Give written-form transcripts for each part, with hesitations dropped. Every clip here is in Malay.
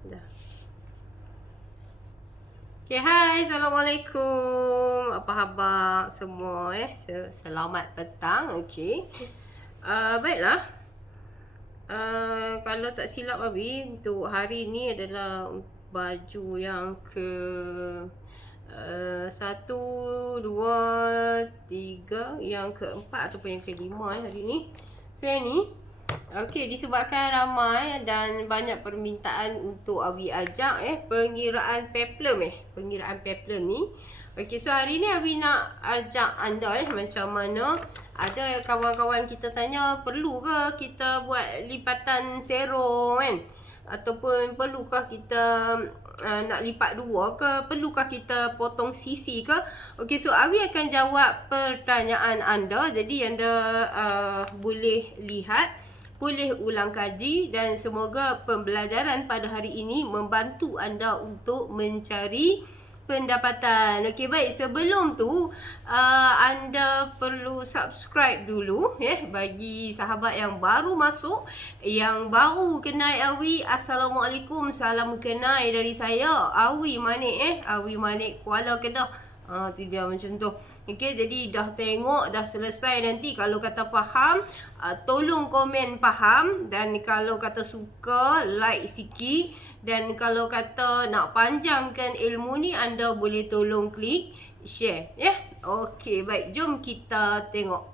Dah. Okay, hai, Assalamualaikum. Apa khabar semua Selamat petang, okey. Baiklah. Kalau tak silap Abi, untuk hari ni adalah baju yang ke satu, dua, tiga, yang keempat ataupun yang kelima hari ni. So yang ni, okey, disebabkan ramai dan banyak permintaan untuk Abi ajak pengiraan peplum pengiraan peplum ni. Okey, so hari ni Abi nak ajak anda macam mana. Ada kawan-kawan kita tanya, perlu ke kita buat lipatan sero kan? Ataupun perlukah kita nak lipat dua ke? Perlukah kita potong sisi ke? Okey, so Abi akan jawab pertanyaan anda. Jadi anda boleh lihat, boleh ulang kaji, dan semoga pembelajaran pada hari ini membantu anda untuk mencari pendapatan. Okey, baik. Sebelum tu anda perlu subscribe dulu bagi sahabat yang baru masuk, yang baru kenal Awi. Assalamualaikum, salam kenal dari saya Awi Manik Awi Manik Kuala Kedah. Tu dia macam tu. Okey, jadi dah tengok, dah selesai. Nanti kalau kata faham, tolong komen faham. Dan kalau kata suka, like sikit. Dan kalau kata nak panjangkan ilmu ni, anda boleh tolong klik share Okey, baik. Jom kita tengok.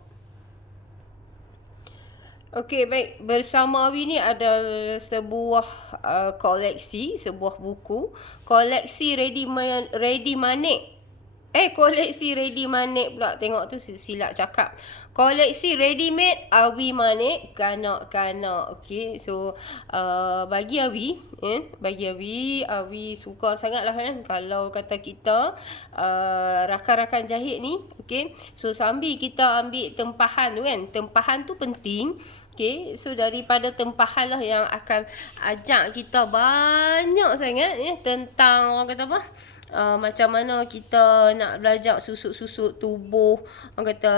Okey, baik. Bersama Awi ni ada sebuah koleksi, sebuah buku. Koleksi Ready Manik. Koleksi Ready Manik pula. Tengok tu silap cakap. Koleksi Ready Made Awi Manik kanak-kanak. Okey, so bagi Awi, Awi suka sangatlah kan kalau kata kita rakan-rakan jahit ni. Okey, so sambil kita ambil tempahan tu kan. Tempahan tu penting. Okay, so daripada tempahan lah yang akan ajak kita banyak sangat tentang orang kata apa, macam mana kita nak belajar susut-susut tubuh, orang kata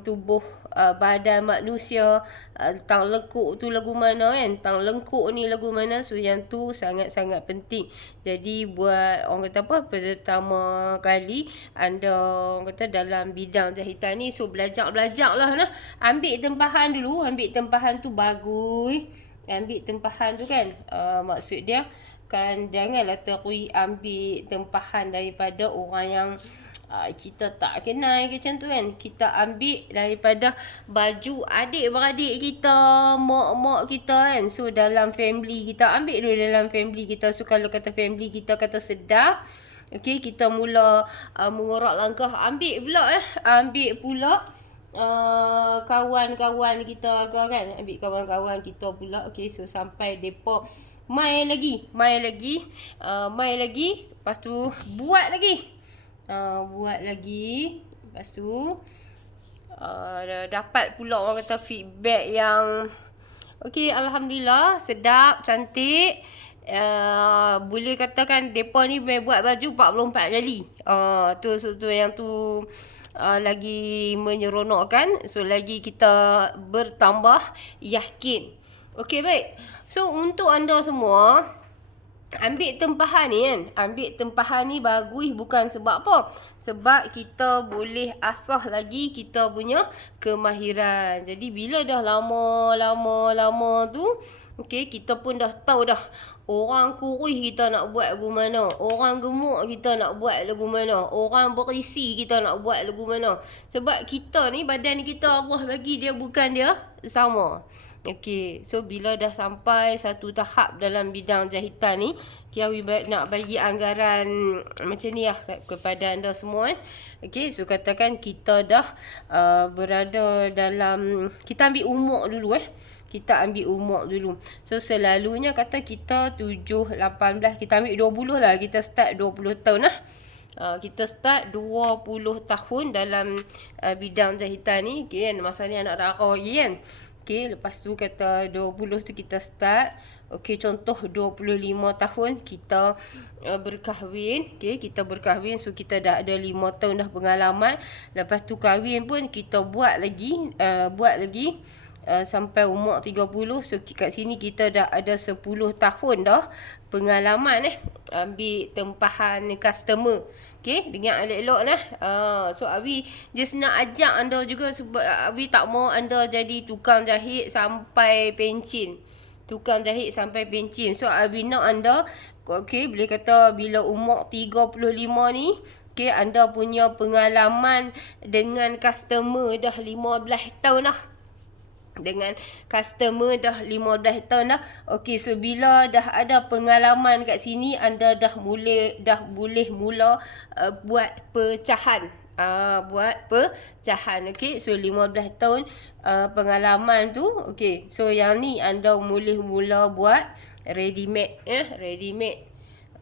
tubuh badan manusia, tang lengkuk tu lagu mana kan, tang lengkuk ni lagu mana. So yang tu sangat-sangat penting. Jadi buat orang kata apa, pertama kali anda orang kata dalam bidang jahitan ni, so belajar lah. Ambil tempahan dulu. Ambil tempahan tu bagus. Ambil tempahan tu kan, maksud dia kan janganlah terus ambil tempahan daripada orang yang kita tak kenal ke macam tu kan. Kita ambil daripada baju adik-beradik kita, mak-mak kita kan. So dalam family kita, ambil dulu dalam family kita. So kalau kata family kita kata sedap, okey, kita mula mengorak langkah. Ambil pula kawan-kawan kita ke kan. Ambil kawan-kawan kita pula. Okey, so sampai depa mai lagi. Lepas tu buat lagi. Lepas tu dapat pula orang kata feedback yang okey, alhamdulillah, sedap, cantik. Boleh katakan depa ni buat baju 44 kali. Tu yang tu lagi menyeronokkan. So lagi kita bertambah yakin. Okey, baik. So untuk anda semua, ambil tempahan ni kan. Ambil tempahan ni bagus bukan sebab apa? Sebab kita boleh asah lagi kita punya kemahiran. Jadi bila dah lama tu, okey, kita pun dah tahu dah. Orang kurus kita nak buat lagu mana. Orang gemuk kita nak buat lagu mana. Orang berisi kita nak buat lagu mana. Sebab kita ni, badan kita Allah bagi dia bukan dia sama. Okey, so bila dah sampai satu tahap dalam bidang jahitan ni, Awi nak bagi anggaran macam ni lah kepada anda semua kan. Okey, so katakan kita dah berada dalam, kita ambil umur dulu Kita ambil umur dulu. So selalunya kata kita 7, 18, kita ambil 20 lah. Kita start 20 tahun lah. Kita start 20 tahun dalam bidang jahitan ni. Okay, kan? Masa ni anak darah lagi kan. Okay, lepas tu kata 20 tu kita start. Okay, contoh 25 tahun kita berkahwin. Okay, kita berkahwin. So kita dah ada 5 tahun dah pengalaman. Lepas tu kahwin pun kita buat lagi sampai umur 30. So kat sini kita dah ada 10 tahun dah pengalaman ambil tempahan customer. Okay, dengar elok-elok lah. So Abi just nak ajak anda juga, sebab Abi tak mau anda jadi tukang jahit sampai pencin. Tukang jahit sampai pencin. So Abi nak anda, okay, boleh kata bila umur 35 ni, okay, anda punya pengalaman dengan customer dah 15 tahun dah. Dengan customer dah 15 tahun dah. Okey, so bila dah ada pengalaman kat sini, anda dah boleh mula buat pecahan. Buat pecahan. Okey, so 15 tahun pengalaman tu. Okey, so yang ni anda boleh mula buat ready made, ready made.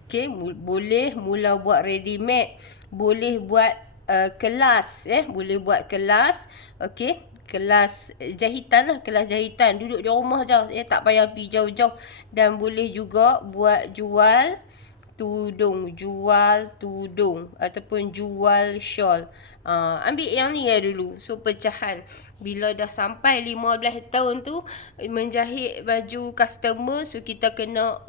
Okey, boleh mula buat ready made, boleh buat kelas, boleh buat kelas. Okey, kelas jahitan lah, kelas jahitan duduk di rumah je, tak payah pergi jauh-jauh. Dan boleh juga buat jual tudung ataupun jual shawl. Ambil yang ni dulu. So pecahan bila dah sampai 15 tahun tu menjahit baju customer, so kita kena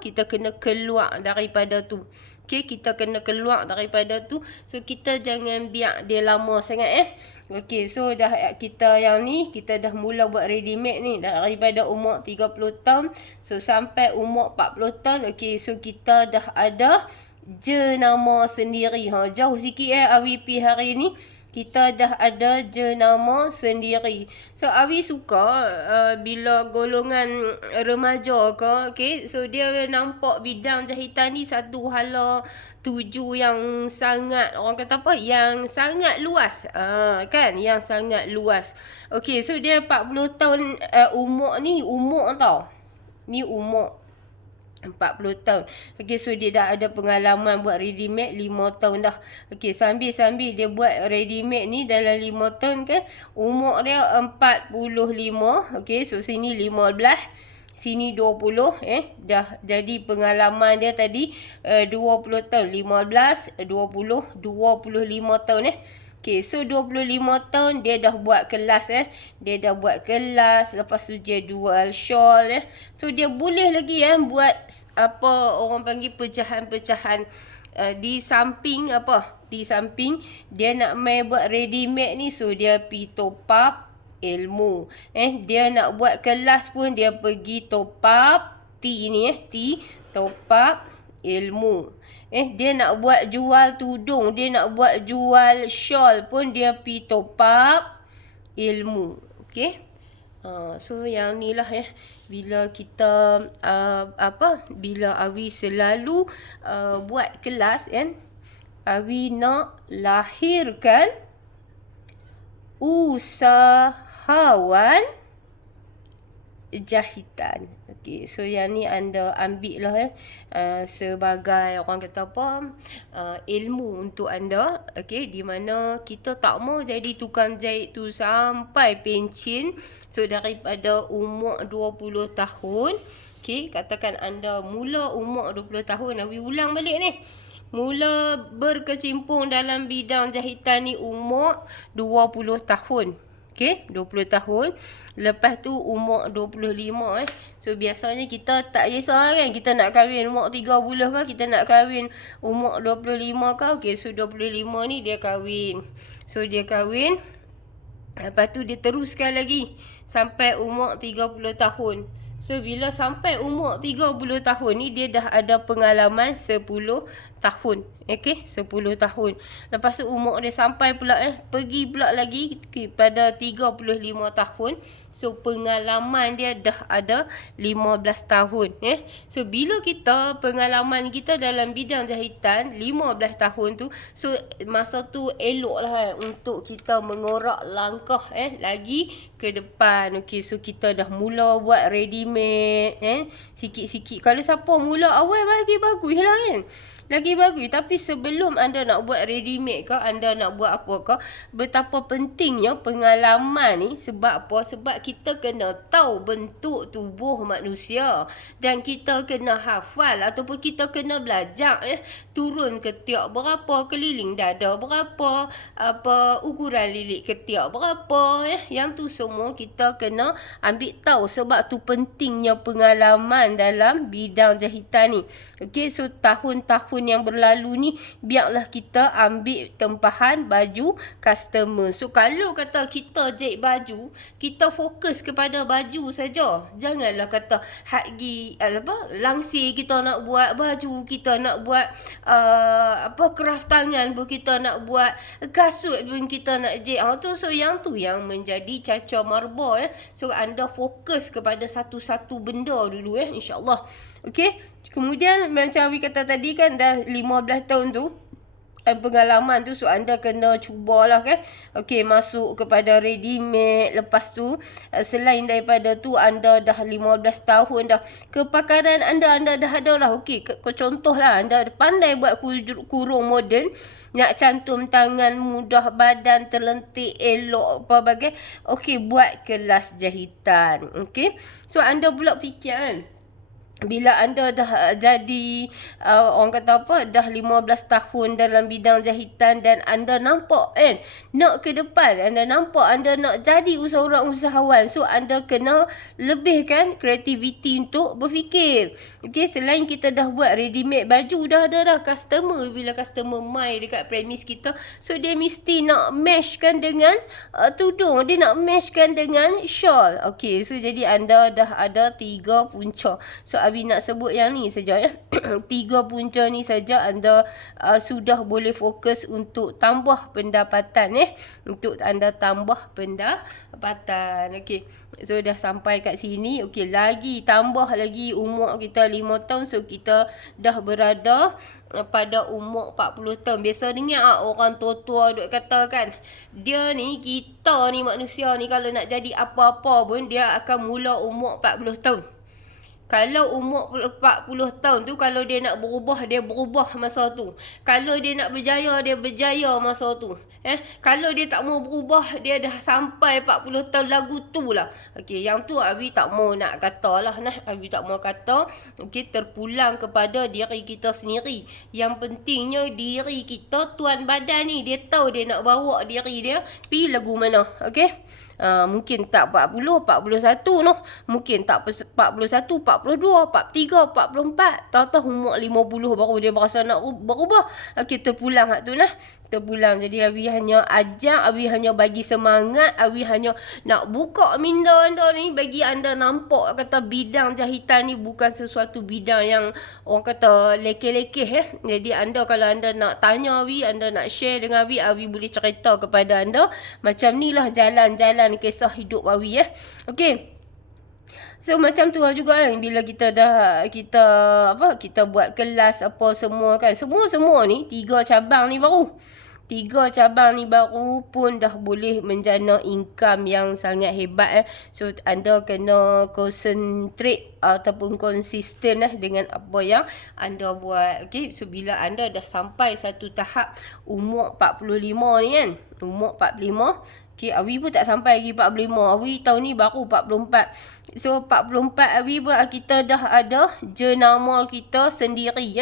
kita kena keluar daripada tu. Okay, kita kena keluar daripada tu. So kita jangan biar dia lama sangat Okay, so dah kita yang ni, kita dah mula buat ready made ni daripada umur 30 tahun so sampai umur 40 tahun. Okay, so kita dah ada jenama sendiri. Jauh sikit AWP hari ni. Kita dah ada jenama sendiri. So Awi suka bila golongan remaja ke, okay, so dia nampak bidang jahitan ni satu hala tuju yang sangat, orang kata apa, yang sangat luas. Kan, yang sangat luas. Okay, so dia 40 tahun umur ni, umur tau. Ni umur 40 tahun. Okey, so dia dah ada pengalaman buat ready made 5 tahun dah. Okey, sambil dia buat ready made ni dalam 5 tahun kan, umur dia 45. Okey, so sini 15, sini 20 dah jadi pengalaman dia tadi 20 tahun, 15, 20, 25 tahun Okay, so 25 tahun dia dah buat kelas Dia dah buat kelas, lepas tu dia jual shawl So dia boleh lagi buat apa orang panggil pecahan-pecahan di samping Di samping dia nak main buat ready made ni, so dia pergi top up ilmu. Dia nak buat kelas pun dia pergi top up T ni T top up ilmu. Dia nak buat jual tudung, dia nak buat jual shawl pun dia pergi top up ilmu. Okey. So yang ni lah bila kita bila Awi selalu buat kelas Awi nak lahirkan usahawan jahitan. Okey, so yang ni anda ambil lah sebagai orang kata apa, ilmu untuk anda. Okey, di mana kita tak mau jadi tukang jahit tu sampai pencin. So daripada umur 20 tahun, okey, katakan anda mula umur 20 tahun, Awi ulang balik ni. Mula berkecimpung dalam bidang jahitan ni umur 20 tahun. Okey, 20 tahun. Lepas tu umur 25 So biasanya kita tak kisah kan, kita nak kahwin umur 30 ke, kita nak kahwin umur 25 ke. Okey, so 25 ni dia kahwin. So dia kahwin. Lepas tu dia teruskan lagi sampai umur 30 tahun. So bila sampai umur 30 tahun ni dia dah ada pengalaman 10 tahun. Okey, 10 tahun. Lepas tu umur dia sampai pula pergi pula lagi pada 35 tahun. So pengalaman dia dah ada 15 tahun So bila kita pengalaman kita dalam bidang jahitan 15 tahun tu, so masa tu eloklah untuk kita mengorak langkah lagi ke depan. Okey, so kita dah mula buat ready made sikit-sikit. Kalau siapa mula awal lagi bagus lah kan, lagi bagus. Tapi Tapi sebelum anda nak buat ready made ke, anda nak buat apa ke, betapa pentingnya pengalaman ni. Sebab apa? Sebab kita kena tahu bentuk tubuh manusia dan kita kena hafal ataupun kita kena belajar turun ketiak berapa, keliling dada berapa, ukuran lilit ketiak berapa, yang tu semua kita kena ambil tahu. Sebab tu pentingnya pengalaman dalam bidang jahitan ni. Okey, so tahun-tahun yang berlalu ni biarlah kita ambil tempahan baju customer. So kalau kata kita jahit baju, kita fokus kepada baju saja. Janganlah kata langsir kita nak buat baju, kita nak buat craft tangan pun, kita nak buat kasut pun kita nak jahit. So yang tu yang menjadi cacau marbah. So anda fokus kepada satu-satu benda dulu insya-Allah. Okey. Kemudian macam Awi kata tadi kan, dah 15 tahun tu pengalaman tu, so anda kena cubalah kan. Okey, masuk kepada ready made. Lepas tu selain daripada tu, anda dah 15 tahun dah, kepakaran anda dah ada lah. Okey, contohlah anda pandai buat kurung moden, nak cantum tangan mudah, badan terlentik elok apa bagai. Okey, buat kelas jahitan. Okey, so anda pula fikir kan, bila anda dah jadi orang kata apa, dah 15 tahun dalam bidang jahitan dan anda nampak kan nak ke depan, anda nampak anda nak jadi seorang usahawan. So anda kena lebihkan kreativiti untuk berfikir. Okey, selain kita dah buat ready made baju, dah ada customer. Bila customer mai dekat premis kita, so dia mesti nak matchkan dengan tudung, dia nak matchkan dengan shawl. Okey, so jadi anda dah ada 3 punca. So Abi nak sebut yang ni saja 3 punca ni saja anda sudah boleh fokus untuk tambah pendapatan untuk anda tambah pendapatan. Okey, so dah sampai kat sini. Okey, lagi tambah lagi umur kita 5 tahun, so kita dah berada pada umur 40 tahun. Biasa dengar orang tua-tua duk kata kan, dia ni, kita ni manusia ni kalau nak jadi apa-apa pun dia akan mula umur 40 tahun. Kalau umur 40 tahun tu, kalau dia nak berubah, dia berubah masa tu. Kalau dia nak berjaya, dia berjaya masa tu. Kalau dia tak mau berubah, dia dah sampai 40 tahun lagu tu lah. Okey, yang tu Abi tak mau nak kata lah. Abi tak mau kata. Okey, terpulang kepada diri kita sendiri. Yang pentingnya diri kita, tuan badan ni, dia tahu dia nak bawa diri dia pergi lagu mana. Okey. Mungkin tak 40, 41 noh. Mungkin tak 41, 42, 43, 44. Tahu-tahu umur 50 baru dia berasa nak berubah. Okey, terpulang hak tu lah. Terpulang. Jadi Abi hanya ajak, Abi hanya bagi semangat, Abi hanya nak buka minda anda ni, bagi anda nampak kata bidang jahitan ni bukan sesuatu bidang yang orang kata lekeh-lekeh. Jadi anda kalau anda nak tanya Abi, anda nak share dengan Abi boleh cerita kepada anda. Macam ni lah jalan-jalan kisah hidup Abi Okey. So macam tu lah juga kan, bila kita kita buat kelas apa semua kan, semua ni 3 cabang ni baru. 3 cabang ni baru pun dah boleh menjana income yang sangat hebat So anda kena concentrate ataupun konsisten dengan apa yang anda buat. Okey, so bila anda dah sampai satu tahap umur 45 ni kan, umur 45. Okey, Awi pun tak sampai lagi 45. Awi tahun ni baru 44. So 44 Awi pun kita dah ada jenama kita sendiri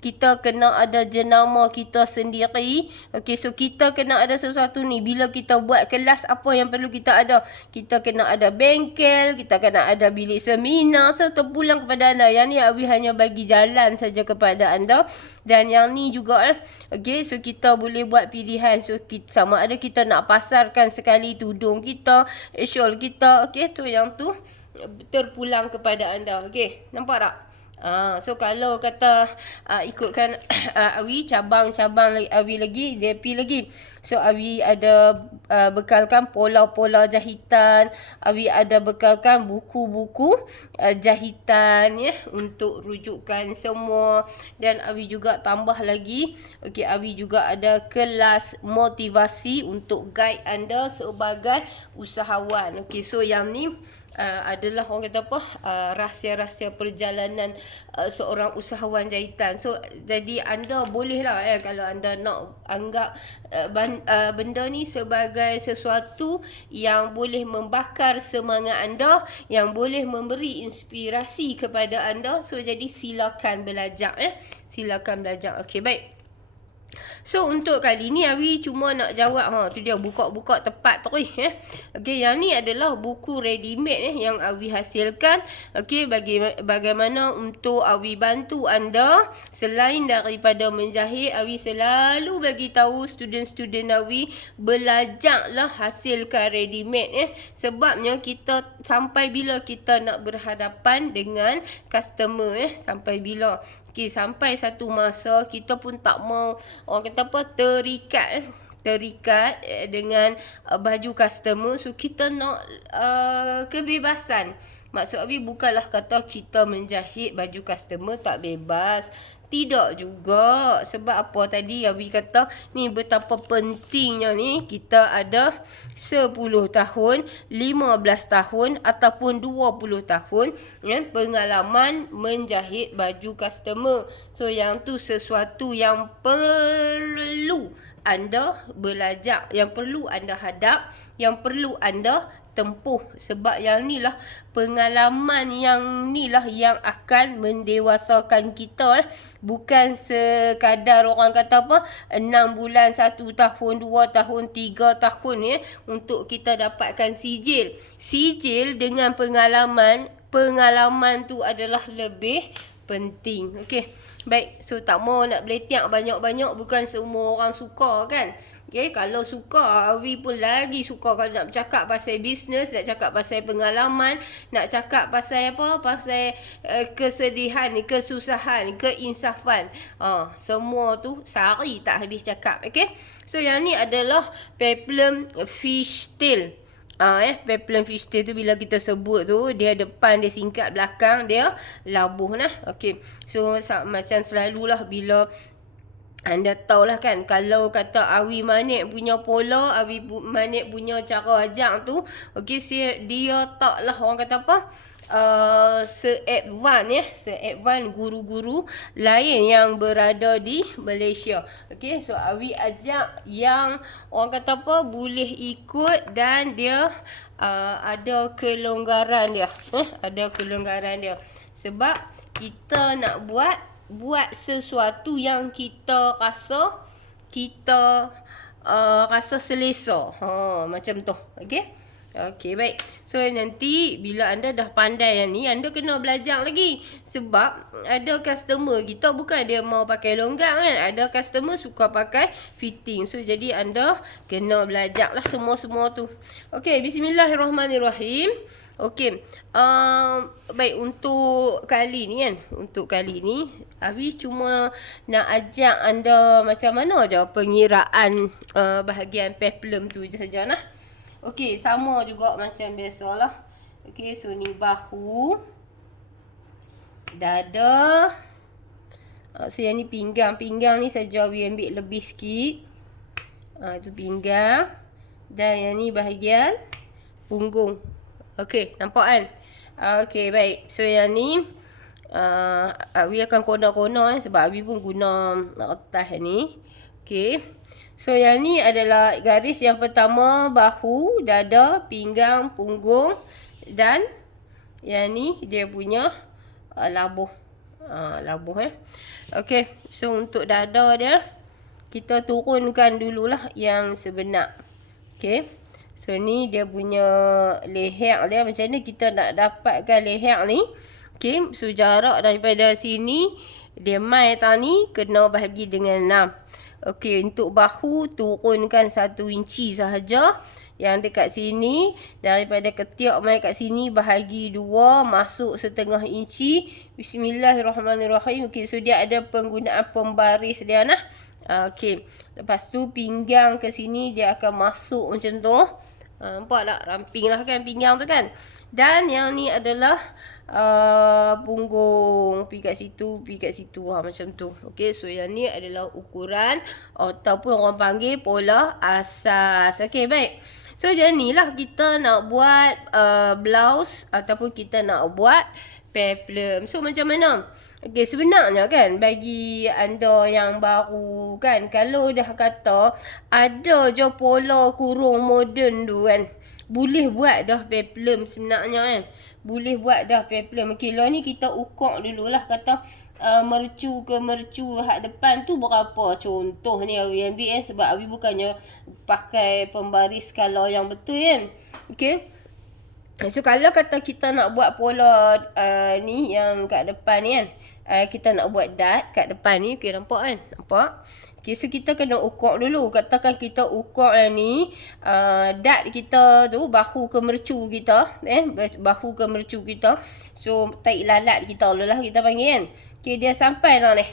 Kita kena ada jenama kita sendiri. Okey, so kita kena ada sesuatu ni. Bila kita buat kelas, apa yang perlu kita ada? Kita kena ada bengkel, kita kena ada bilik seminar. So terpulang kepada anda. Yang ni Awi hanya bagi jalan saja kepada anda. Dan yang ni juga okey, so kita boleh buat pilihan. So sama ada kita nak pasarkan sekali tudung kita, shawl kita. Okey, tu yang tu terpulang kepada anda. Okey, nampak tak? So kalau kata ikutkan Awi cabang-cabang Awi lagi, DP lagi. So Awi ada bekalkan pola-pola jahitan, Awi ada bekalkan buku-buku jahitan untuk rujukan semua. Dan Awi juga tambah lagi, okey, Awi juga ada kelas motivasi untuk guide anda sebagai usahawan. Okey, so yang ni adalah orang kata apa, rahsia-rahsia perjalanan seorang usahawan jahitan. So jadi anda bolehlah kalau anda nak anggap benda ni sebagai sesuatu yang boleh membakar semangat anda, yang boleh memberi inspirasi kepada anda. So jadi silakan belajar, silakan belajar. Okey, baik. So untuk kali ni Awi cuma nak jawab tu dia buka-buka tepat tu Okey, yang ni adalah buku ready made yang Awi hasilkan. Okey, bagaimana untuk Awi bantu anda selain daripada menjahit. Awi selalu bagi tahu student-student Awi belajarlah hasilkan ready made sebabnya kita sampai bila kita nak berhadapan dengan customer sampai bila. Okey, sampai satu masa kita pun tak mau orang kata apa terikat dengan baju customer. So kita nak kebebasan. Maksud Abi bukanlah kata kita menjahit baju customer tak bebas. Tidak juga. Sebab apa tadi Abi kata ni betapa pentingnya ni kita ada 10 tahun, 15 tahun ataupun 20 tahun pengalaman menjahit baju customer. So yang tu sesuatu yang perlu anda belajar, yang perlu anda hadap, yang perlu anda tempuh. Sebab yang ni lah pengalaman yang ni lah yang akan mendewasakan kita bukan sekadar orang kata apa 6 bulan, 1 tahun, 2 tahun, 3 tahun untuk kita dapatkan sijil. Sijil dengan pengalaman tu adalah lebih penting. Okey. Baik, so tak mau nak beletiak banyak-banyak, bukan semua orang suka kan. Okay, kalau suka, Awi pun lagi suka kalau nak bercakap pasal bisnes, nak cakap pasal pengalaman, nak cakap pasal apa, pasal kesedihan, kesusahan, keinsafan. Semua tu sehari tak habis cakap. Okay, so yang ni adalah peplum fishtail. Peplum fishtail tu bila kita sebut tu, dia depan dia singkat, belakang dia labuh nah. Okey. So macam selalulah bila anda tahulah kan, kalau kata Awi Manik punya pola, Awi Manik punya cara ajar tu, okey, dia taklah orang kata apa, se-advance guru-guru lain yang berada di Malaysia. Okey, so Awi ajak yang orang kata apa boleh ikut dan dia ada kelonggaran dia. Ada kelonggaran dia. Sebab kita nak buat sesuatu yang kita rasa selesa. Macam tu. Okey. Okey, baik. So nanti bila anda dah pandai yang ni, anda kena belajar lagi. Sebab ada customer kita bukan dia mau pakai longgar kan. Ada customer suka pakai fitting. So jadi anda kena belajar lah semua-semua tu. Okey, bismillahirrahmanirrahim. Okey. Baik, untuk kali ni kan. Untuk kali ni Awi cuma nak ajak anda macam mana je pengiraan bahagian peplum tu je saja nah. Okey, sama juga macam biasalah. Okey, so ni bahu, dada. So yang ni pinggang. Pinggang ni saja Awi ambil lebih sikit. Itu pinggang. Dan yang ni bahagian punggung. Okey, nampak kan? Okey, baik. So yang ni Awi akan kona-kona sebab Awi pun guna retas ni. Okey. So yang ni adalah garis yang pertama, bahu, dada, pinggang, punggung, dan yang ni dia punya labuh. Labuh Okey, so untuk dada dia kita turunkan dululah yang sebenar. Okey. So ni dia punya leher dia, macam mana kita nak dapatkan leher ni? Okey, so jarak daripada sini dia mai tani kena bahagi dengan 6. Okey, untuk bahu turunkan 1 inci sahaja. Yang dekat sini daripada ketiak mai kat sini bahagi 2, masuk setengah inci. Bismillahirrahmanirrahim. Okey, so dia ada penggunaan pembaris dia nah. Okey, lepas tu pinggang ke sini dia akan masuk macam tu. Nampak tak? Ramping lah kan pinggang tu kan. Dan yang ni adalah punggung. Pergi kat situ. Macam tu. Okey, so yang ni adalah ukuran ataupun orang panggil pola asas. Okey, baik. So macam ni lah kita nak buat blouse ataupun kita nak buat peplum. So macam mana? Okay, sebenarnya kan bagi anda yang baru kan, kalau dah kata ada je pola kurung moden tu kan, boleh buat dah peplum sebenarnya kan. Boleh buat dah peplum. Okay, lah ni kita ukur dululah kata mercu ke mercu hak depan tu berapa. Contoh ni Awi ambil sebab Awi bukannya pakai pembaris skala yang betul kan. Okay. So kalau kata kita nak buat pola ni yang kat depan ni kan, kita nak buat dart kat depan ni, okay, nampak kan? Nampak? Okay, so kita kena ukur dulu. Katakan kita ukur ni dart kita tu, bahu ke mercu kita, bahu ke mercu kita. So tarik lalat kita dulu lah kita panggil kan. Okay, dia sampai dah ni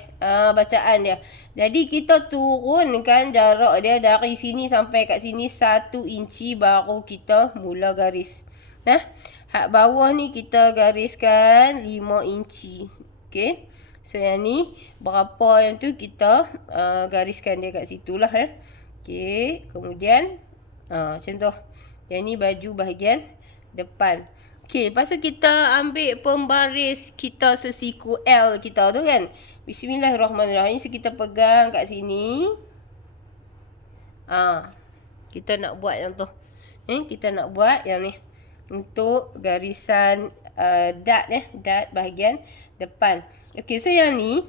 bacaan dia. Jadi kita turunkan jarak dia dari sini sampai kat sini 1 inci baru kita mula garis. Hak bawah ni kita gariskan 5 inci. Okay. So yang ni berapa yang tu kita gariskan dia kat situ lah. Okay. Kemudian macam tu. Yang ni baju bahagian depan. Okay. Lepas tu kita ambil pembaris kita sesiku L kita tu kan. Bismillahirrahmanirrahim. So kita pegang kat sini. Kita nak buat yang tu. Kita nak buat yang ni. Untuk garisan dart dart bahagian depan. Okey, so yang ni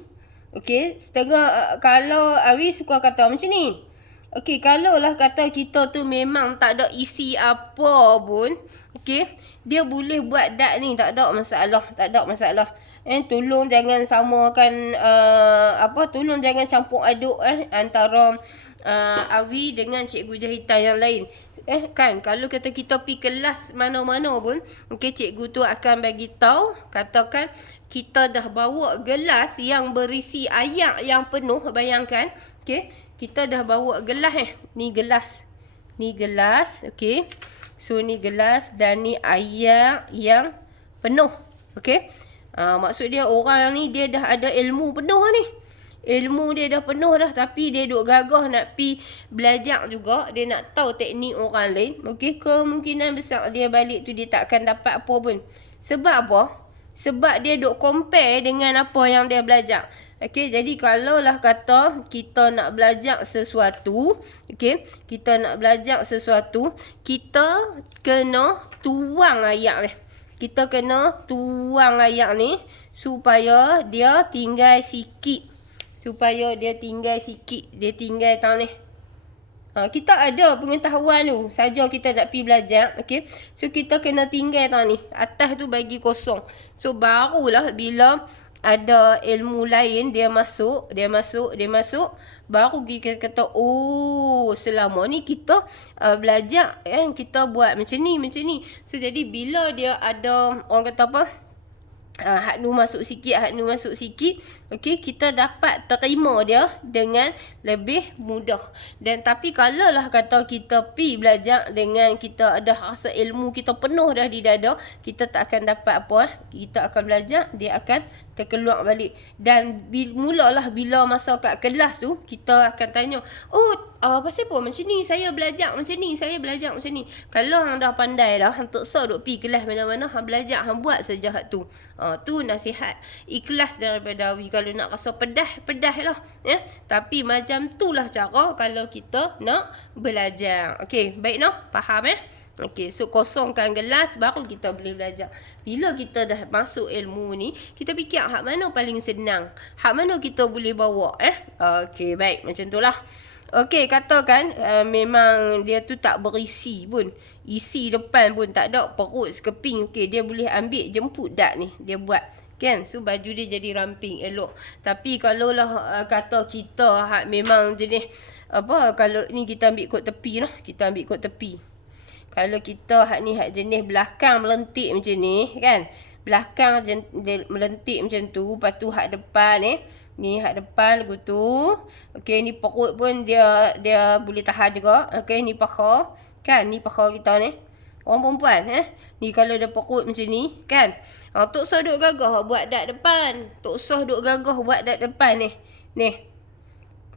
okey, setengah kalau Awi suka kata macam ni. Okey, kalau lah kata kita tu memang tak ada isi apa pun, okey, dia boleh buat dart ni, tak ada masalah, tak ada masalah. Tolong jangan samakan tolong jangan campur aduk antara Awi dengan cikgu jahitan yang lain. Kan kalau kata kita pergi kelas mana-mana pun, okey, cikgu tu akan bagi tahu, katakan kita dah bawa gelas yang berisi air yang penuh, bayangkan, okey, kita dah bawa gelas ni gelas. Ni gelas, okey. So ni gelas dan ni air yang penuh. Okey. Maksud dia orang ni dia dah ada ilmu penuh ni. Ilmu dia dah penuh dah, tapi dia duk gagah nak pi belajar juga. Dia nak tahu teknik orang lain. Okey, kemungkinan besar dia balik tu dia tak akan dapat apa pun. Sebab apa? Sebab dia duk compare dengan apa yang dia belajar. Okey, jadi kalau lah kata kita nak belajar sesuatu, okey, kita nak belajar sesuatu, kita kena tuang ayat ni. Kita kena tuang ayat ni supaya dia tinggal sikit. Supaya dia tinggal sikit. Dia tinggal tang ni. Kita ada pengetahuan tu. Saja kita nak pergi belajar. Okay. So kita kena tinggal tang ni. Atas tu bagi kosong. So barulah bila ada ilmu lain dia masuk. Baru kita kata, oh, selama ni kita belajar. Kita buat macam ni. So jadi bila dia ada orang kata apa? Hak nu masuk sikit, okey, kita dapat terima dia dengan lebih mudah. Dan tapi kalau lah kata kita pi belajar dengan kita ada rasa ilmu kita penuh dah di dada, kita tak akan dapat apa. Kita akan belajar, dia akan terkeluar balik. Dan mulalah bila masa kat kelas tu, kita akan tanya, pasal apa macam ni? Saya belajar macam ni. Kalau hang dah pandai dah, hang tak usah duk pi kelas mana-mana, hang belajar, hang buat saja hak tu. Tu nasihat ikhlas daripada Awi. Kalau nak rasa pedah lah. Tapi macam tu lah cara kalau kita nak belajar. Okey, baik noh? Faham Okey, so kosongkan gelas baru kita boleh belajar. Bila kita dah masuk ilmu ni, kita fikir hak mana paling senang. Hak mana kita boleh bawa. Okey, baik. Macam tu lah. Okey, katakan memang dia tu tak berisi pun. Isi depan pun tak ada, perut sekeping. Okey, dia boleh ambil jemput dart ni. Dia buat. Kan? So, baju dia jadi ramping, elok. Tapi kalau lah kata kita memang jenis, kalau ni kita ambil kot tepi lah. Kita ambil kot tepi. Kalau kita ni jenis belakang melentik macam ni, kan? Belakang melentik macam tu. Lepas tu hak depan ni hak depan lagu tu. Okey, ni perut pun dia boleh tahan juga. Okey, ni paha. Kan? Ni paha kita ni. Orang perempuan ni kalau dia perut macam ni, kan? Tak usah duk gagah buat dart depan. Tak usah duk gagah buat dart depan ni.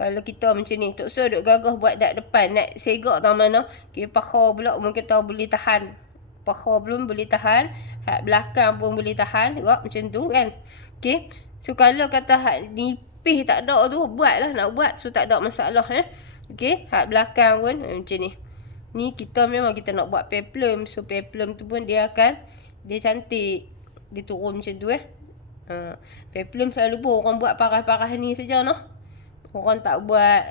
Kalau kita macam ni. Tok So duk gagah buat dak depan. Nak segak tau mana. Okay, paha pula mungkin tahu boleh tahan. Paha belum boleh tahan. Hak belakang pun boleh tahan. Tengok macam tu kan. Okay. So kalau kata hak nipis tak ada tu, buatlah nak buat. So tak ada masalah Okay. Hak belakang pun macam ni. Ni kita memang kita nak buat peplum. So peplum tu pun dia cantik. Dia turun macam tu peplum selalu pun orang buat parah-parah ni saja noh. Orang tak buat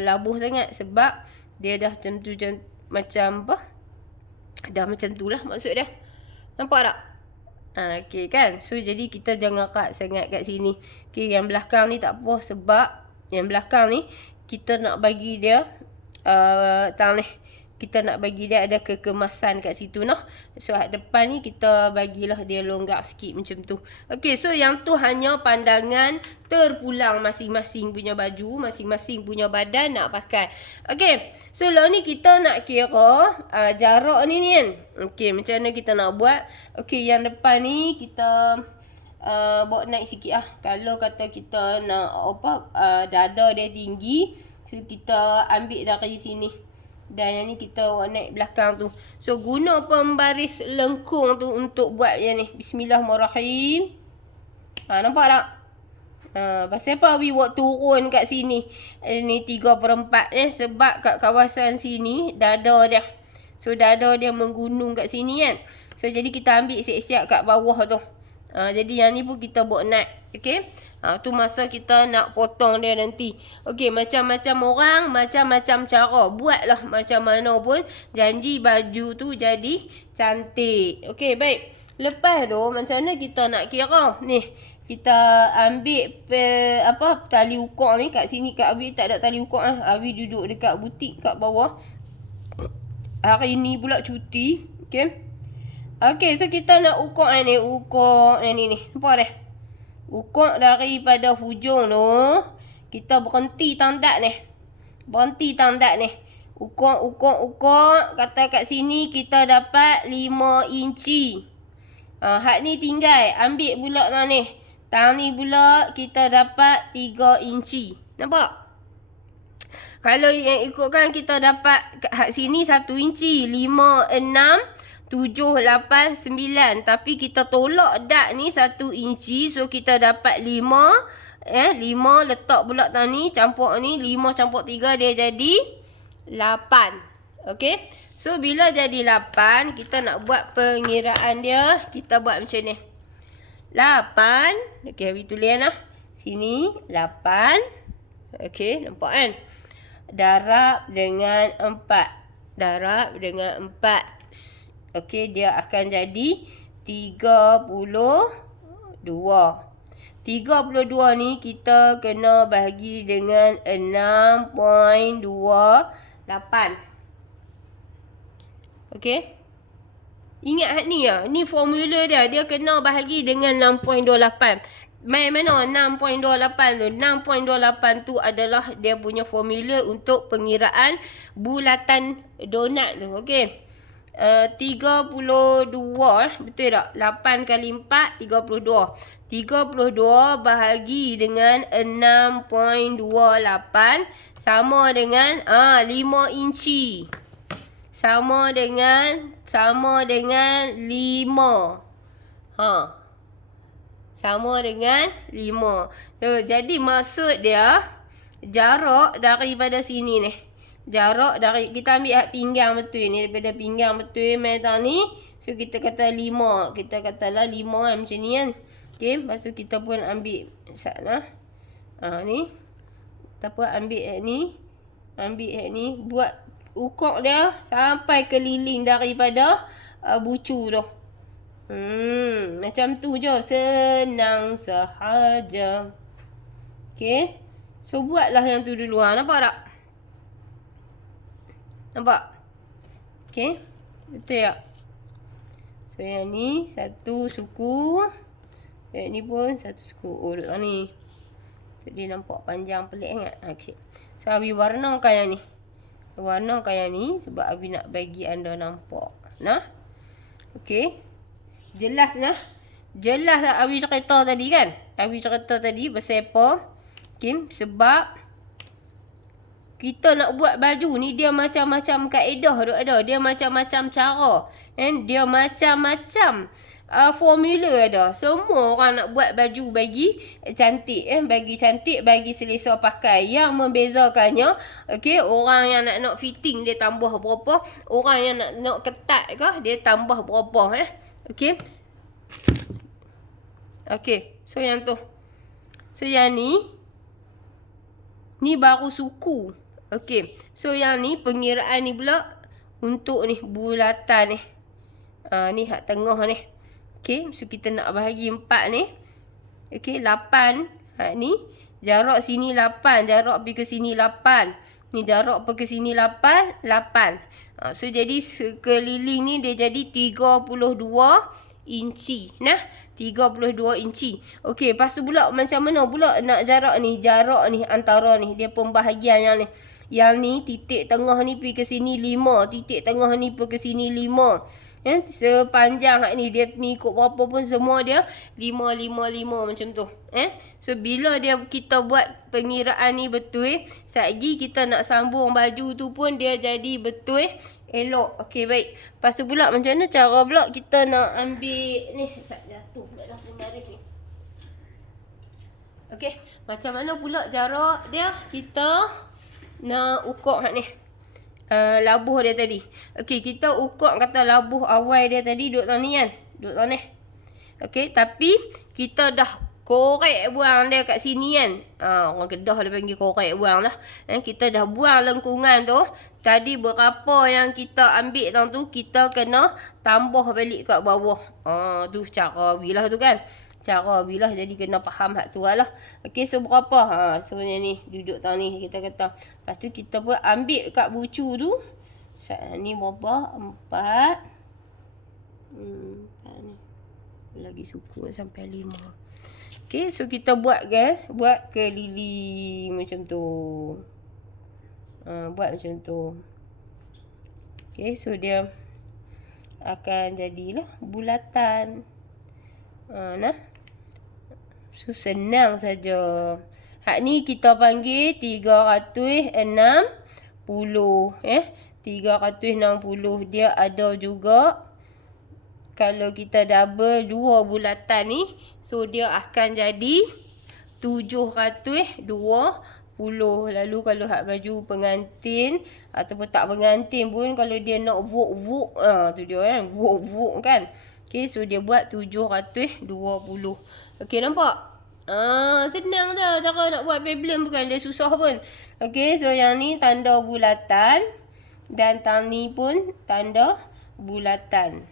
labuh sangat sebab dia dah macam tu macam apa? Dah macam tu lah maksud dia. Nampak tak? Okay kan? So jadi kita jangan kat sangat kat sini. Okay, yang belakang ni tak apa sebab yang belakang ni kita nak bagi dia kita nak bagi dia ada kekemasan kat situ noh. So depan ni kita bagilah dia longgar sikit macam tu. Okey, so yang tu hanya pandangan terpulang masing-masing punya baju, masing-masing punya badan nak pakai. Okey, so lah ni kita nak kira jarak ni kan. Okey, macam mana kita nak buat? Okey, yang depan ni kita bawa naik sikit Kalau kata kita nak dada dia tinggi, so kita ambil dari sini. Dan yang ni kita naik belakang tu. So guna pembaris lengkung tu untuk buat yang ni. Bismillahirrahmanirrahim. Nampak tak? Pasal apa we buat turun kat sini? Ni 3/4 sebab kat kawasan sini dada dia. So dada dia menggunung kat sini kan. So jadi kita ambil siap-siap kat bawah tu. Jadi yang ni pun kita buat naik. Okay. Tu masa kita nak potong dia nanti. Okay, macam-macam orang, macam-macam cara. Buatlah macam mana pun. Janji baju tu jadi cantik. Okay, baik. Lepas tu, macam mana kita nak kira? Ni, kita ambil tali ukur ni kat sini. Kat Abi tak ada tali ukur Abi duduk dekat butik kat bawah. Hari ni pula cuti. Okay. Okay, so kita nak ukur ni. Ukur yang ni. Nampak dah? Ukur daripada hujung tu. Kita berhenti tandak ni. Berhenti tandak ni. Ukur. Kata kat sini kita dapat 5 inci. Hak ni tinggal. Ambil pula tang ni. Tang ni pula kita dapat 3 inci. Nampak? Kalau yang ikutkan kita dapat hak sini 1 inci. 5, 6, 7, 8, 9. Tapi kita tolak dak ni 1 inci. So kita dapat 5. 5 letak pula tang ni. Campur ni. 5 campur 3 dia jadi 8. Okay. So bila jadi 8. Kita nak buat pengiraan dia. Kita buat macam ni. 8. Okay, Abi tulis sini 8. Okay, nampak kan? Darab dengan 4. Darab dengan 4. Okey, dia akan jadi 32. 32 ni kita kena bahagi dengan 6.28. Okey. Ingat hak ni ni formula dia. Dia kena bahagi dengan 6.28. Main mana 6.28 tu? 6.28 tu adalah dia punya formula untuk pengiraan bulatan donat tu. Okey. 32 betul tak? 8 kali 4 32. 32 bahagi dengan 6.28 sama dengan 5 inci. Sama dengan 5. Sama dengan 5. So, jadi maksud dia jarak daripada sini ni. Jarak dari kita ambil hak pinggang betul ni, daripada pinggang betul meter ni. So kita kata 5. Kita katalah 5 kan macam ni kan. Okey, lepas tu kita pun ambil sana. Ni. Kita pun ambil hak ni. Ambil hak ni, buat ukur dia sampai keliling daripada bucu tu. Macam tu je, senang sahaja. Okey. So buatlah yang tu dulu. Nampak tak? Nampak? Okay. Betul tak? So yang ni satu suku. Yang ni pun satu suku. Oh duduk ni. So dia nampak panjang pelik sangat. Okay. So Abi warnakan yang ni. Warnakan yang ni. Sebab Abi nak bagi anda nampak. Nah. Okay. Jelas nah. Jelas tak Abi cerita tadi kan? Abi cerita tadi pasal apa? Okay. Sebab kita nak buat baju ni dia macam-macam kaedah duk ada. Dia macam-macam cara. Dia macam-macam formula ada. Semua orang nak buat baju bagi cantik. Bagi cantik, bagi selesa pakai. Yang membezakannya, okey, orang yang nak fitting dia tambah berapa. Orang yang nak ketat ke, dia tambah berapa. Okey. Okey. So yang tu. So yang ni baru suku. Okey. So yang ni pengiraan ni pula untuk ni bulatan ni. Ni hak tengah ni. Okey. So kita nak bahagi 4 ni. Okey. 8. Hak ni. Jarak sini 8. Jarak pergi ke sini 8. Ni jarak pergi ke sini 8. 8. So jadi sekeliling ni dia jadi 32 inci. 32 inci. Okey, lepas tu pula macam mana pula nak jarak ni? Jarak ni antara ni. Dia pembahagian yang ni. Yang ni titik tengah ni pergi ke sini 5. Titik tengah ni pergi ke sini 5. Sepanjang hak ni dia ni ikut berapa pun semua dia 5, 5, 5 macam tu. So bila kita buat pengiraan ni betul, satgi kita nak sambung baju tu pun dia jadi betul. Elok. Okey, baik. Lepas tu pula macam mana cara pula kita nak ambil ni. Jatuh pula dah pun baris ni. Okey. Macam mana pula cara dia kita nak ukur hak ni. Labuh dia tadi. Okey, kita ukur kata labuh awal dia tadi duduk tahun ni kan. Duduk tahun ni. Okey, tapi kita dah korek buang dia kat sini kan. Orang Kedah dia panggil korek buang lah. Kita dah buang lengkungan tu. Tadi berapa yang kita ambil tahun tu, kita kena tambah balik kat bawah. Tu cara bilah tu kan. Cara bilah jadi kena faham hak tu lah. Okey, so berapa? So ni duduk tahun ni kita kata. Lepas tu kita pun ambil kat bucu tu. Ni berapa? 4. 4 ni. Lagi suku sampai 5. Okey, so kita buat keliling macam tu. Buat macam tu. Okey, so dia akan jadilah bulatan. So senang saja. Hak ni kita panggil 360. 360 dia ada juga. Kalau kita double 2 bulatan ni, so dia akan jadi 720. Lalu kalau hak baju pengantin ataupun tak pengantin pun, kalau dia nak vok tu dia kan, vok kan. Okey, so dia buat 720. Okey, nampak? Senang je cara nak buat peplum, bukan dia susah pun. Okey, so yang ni tanda bulatan dan tang ni pun tanda bulatan.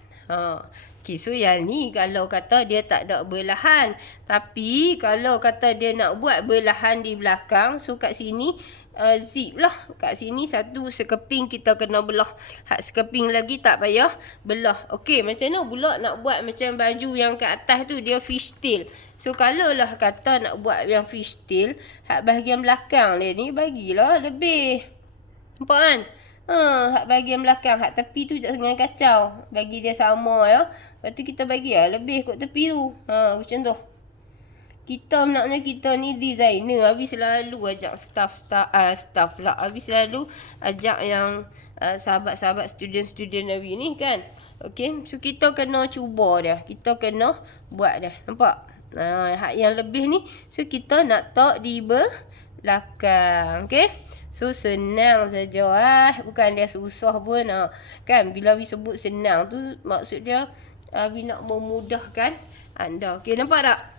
Okay, so yang ni kalau kata dia tak ada belahan. Tapi kalau kata dia nak buat belahan di belakang, so kat sini zip lah. Kat sini satu sekeping kita kena belah. Hak sekeping lagi tak payah belah. Okey, macam mana pula nak buat macam baju yang kat atas tu dia fishtail. So kalau lah kata nak buat yang fishtail, hak bahagian belakang dia ni bagilah lebih. Nampak kan? Hak bahagian belakang, hak tepi tu jangan kacau. Bagi dia sama ya. Lepas tu kita bagi lebih kot tepi tu. Macam tu. Kita naknya kita ni designer, habis selalu ajak staff lah. Habis selalu ajak yang sahabat-sahabat student Nabi ni kan. Okey, so kita kena cuba dia. Kita kena buat dia. Nampak? Hak yang lebih ni, so kita nak tak di belakang. Okey? So senang saja bukan dia susah pun kan. Bila we sebut senang tu maksud dia we nak memudahkan anda. Okey, nampak tak?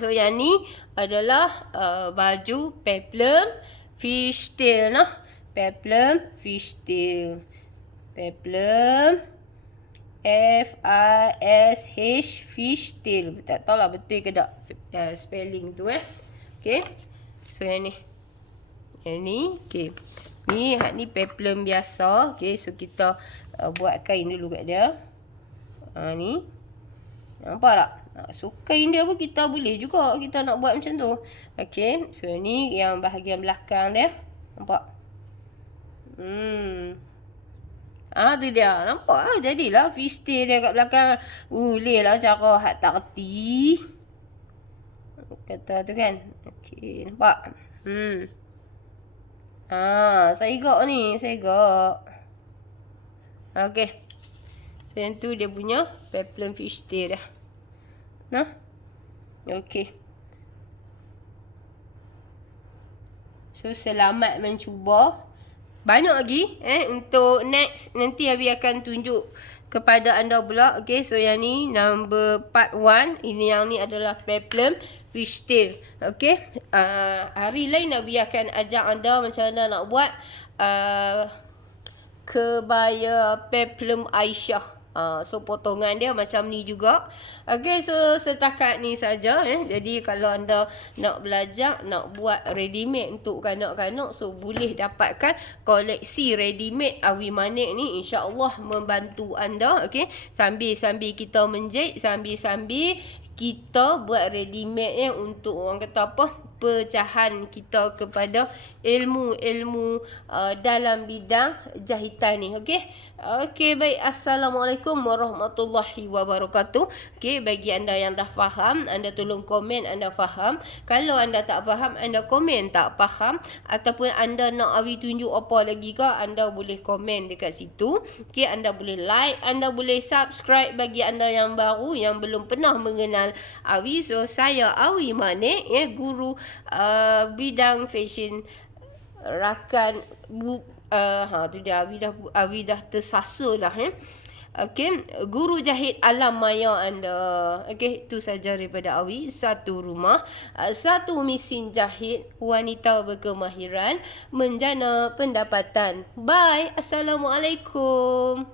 So yang ni adalah baju peplum fishtail nah. Peplum fishtail. Peplum F-I-S-H fishtail. Tak tahulah betul ke tak spelling tu Okey. So yang ni. Yang ni, okey. Ni hak ni peplum biasa. Okey, so kita buat kain dulu kat dia. Ni. Nampak tak? So kain dia pun kita boleh juga kita nak buat macam tu. Okey, so ni yang bahagian belakang dia. Nampak? Tu dia. Nampak jadilah fishtail dia kat belakang. Boleh lah cara hak tak reti. Kata tu kan. Okey, nampak? Segok ni, segok. Okey. So yang tu dia punya peplum fishtail dah. Nah. Okey. So selamat mencuba. Banyak lagi untuk next nanti Abi akan tunjuk kepada anda pula. Okey, so yang ni number part 1. Ini yang ni adalah peplum fishtail. Okey. Hari lain Abi akan ajak anda macam mana nak buat kebaya peplum Aisyah. So potongan dia macam ni juga. Okay, so setakat ni saja. Jadi kalau anda nak belajar, nak buat ready made untuk kanak-kanak, so boleh dapatkan koleksi ready made Awi Manik ni. InsyaAllah membantu anda. Okay, sambil-sambil kita menjahit, sambil-sambil kita buat ready made untuk orang kata apa, pecahan kita kepada ilmu-ilmu dalam bidang jahitan ni. Okey. Okey, baik. Assalamualaikum warahmatullahi wabarakatuh. Okey, bagi anda yang dah faham, anda tolong komen anda faham. Kalau anda tak faham, anda komen tak faham, ataupun anda nak Awi tunjuk apa lagi ke, anda boleh komen dekat situ. Okey, anda boleh like, anda boleh subscribe bagi anda yang baru yang belum pernah mengenal Awi. So saya Awi Manik, guru bidang fashion rakan tu dia Awi dah tersasar dah Okey, guru jahit alam maya anda. Okey, itu saja daripada Awi. Satu rumah, satu mesin jahit, wanita berkemahiran, menjana pendapatan. Bye. Assalamualaikum.